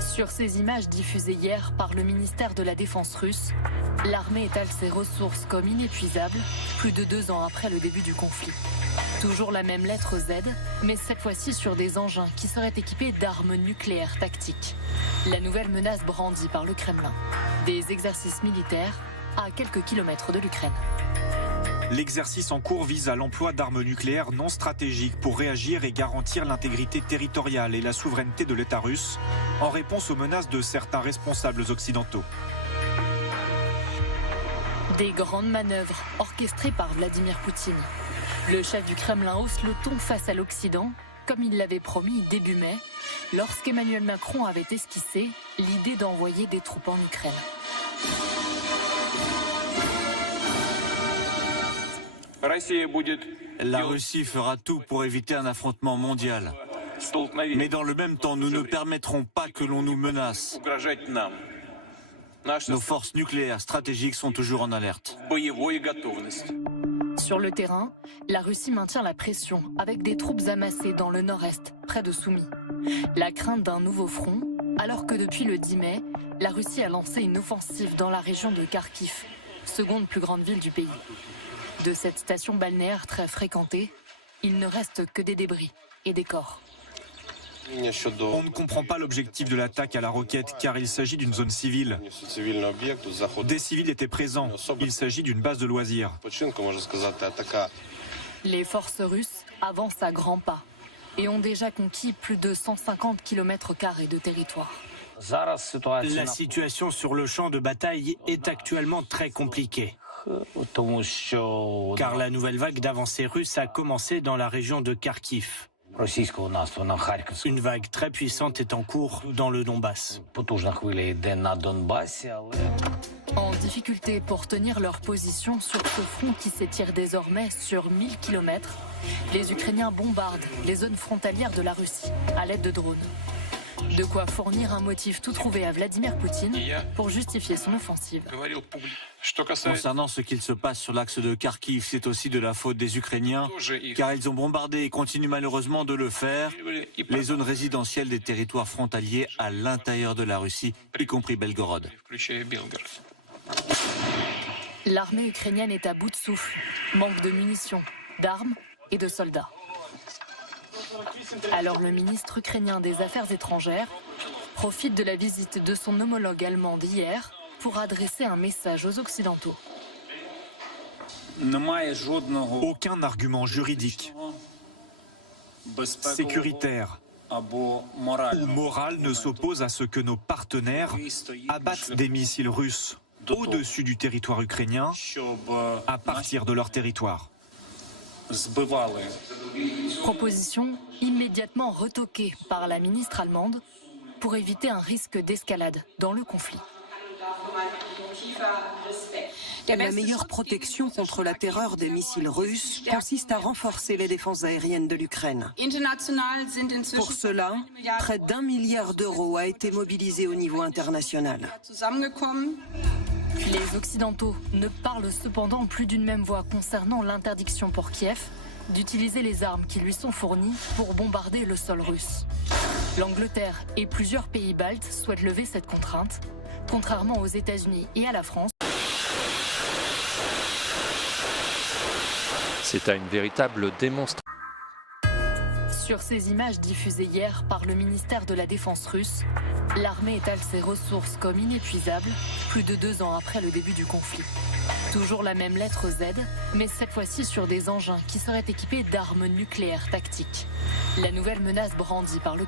Sur ces images diffusées hier par le ministère de la Défense russe, l'armée étale ses ressources comme inépuisables, plus de 2 ans après le début du conflit. Toujours la même lettre Z, mais cette fois-ci sur des engins qui seraient équipés d'armes nucléaires tactiques. La nouvelle menace brandie par le Kremlin. Des exercices militaires à quelques kilomètres de l'Ukraine. L'exercice en cours vise à l'emploi d'armes nucléaires non stratégiques pour réagir et garantir l'intégrité territoriale et la souveraineté de l'État russe, en réponse aux menaces de certains responsables occidentaux. Des grandes manœuvres orchestrées par Vladimir Poutine. Le chef du Kremlin hausse le ton face à l'Occident, comme il l'avait promis début mai, lorsqu'Emmanuel Macron avait esquissé l'idée d'envoyer des troupes en Ukraine. La Russie fera tout pour éviter un affrontement mondial. Mais dans le même temps, nous ne permettrons pas que l'on nous menace. Nos forces nucléaires stratégiques sont toujours en alerte. Sur le terrain, la Russie maintient la pression avec des troupes amassées dans le nord-est, près de Soumy. La crainte d'un nouveau front, alors que depuis le 10 mai, la Russie a lancé une offensive dans la région de Kharkiv, seconde plus grande ville du pays. De cette station balnéaire très fréquentée, il ne reste que des débris et des corps. On ne comprend pas l'objectif de l'attaque à la roquette car il s'agit d'une zone civile. Des civils étaient présents. Il s'agit d'une base de loisirs. Les forces russes avancent à grands pas et ont déjà conquis plus de 150 km² de territoire. La situation sur le champ de bataille est actuellement très compliquée. Car la nouvelle vague d'avancée russe a commencé dans la région de Kharkiv. Une vague très puissante est en cours dans le Donbass. En difficulté pour tenir leur position sur ce front qui s'étire désormais sur 1000 km, les Ukrainiens bombardent les zones frontalières de la Russie à l'aide de drones. De quoi fournir un motif tout trouvé à Vladimir Poutine pour justifier son offensive. Concernant ce qu'il se passe sur l'axe de Kharkiv, c'est aussi de la faute des Ukrainiens, car ils ont bombardé et continuent malheureusement de le faire les zones résidentielles des territoires frontaliers à l'intérieur de la Russie, y compris Belgorod. L'armée ukrainienne est à bout de souffle, manque de munitions, d'armes et de soldats. Alors le ministre ukrainien des Affaires étrangères profite de la visite de son homologue allemand d'hier pour adresser un message aux Occidentaux. Aucun argument juridique, sécuritaire ou moral ne s'oppose à ce que nos partenaires abattent des missiles russes au-dessus du territoire ukrainien à partir de leur territoire. Proposition immédiatement retoquée par la ministre allemande pour éviter un risque d'escalade dans le conflit. La meilleure protection contre la terreur des missiles russes consiste à renforcer les défenses aériennes de l'Ukraine. Pour cela, près d'1 milliard d'euros a été mobilisé au niveau international. Les Occidentaux ne parlent cependant plus d'une même voix concernant l'interdiction pour Kiev d'utiliser les armes qui lui sont fournies pour bombarder le sol russe. L'Angleterre et plusieurs pays baltes souhaitent lever cette contrainte, contrairement aux États-Unis et à la France. C'est à une véritable démonstration. Sur ces images diffusées hier par le ministère de la Défense russe, l'armée étale ses ressources comme inépuisables, plus de 2 ans après le début du conflit. Toujours la même lettre Z, mais cette fois-ci sur des engins qui seraient équipés d'armes nucléaires tactiques. La nouvelle menace brandie par le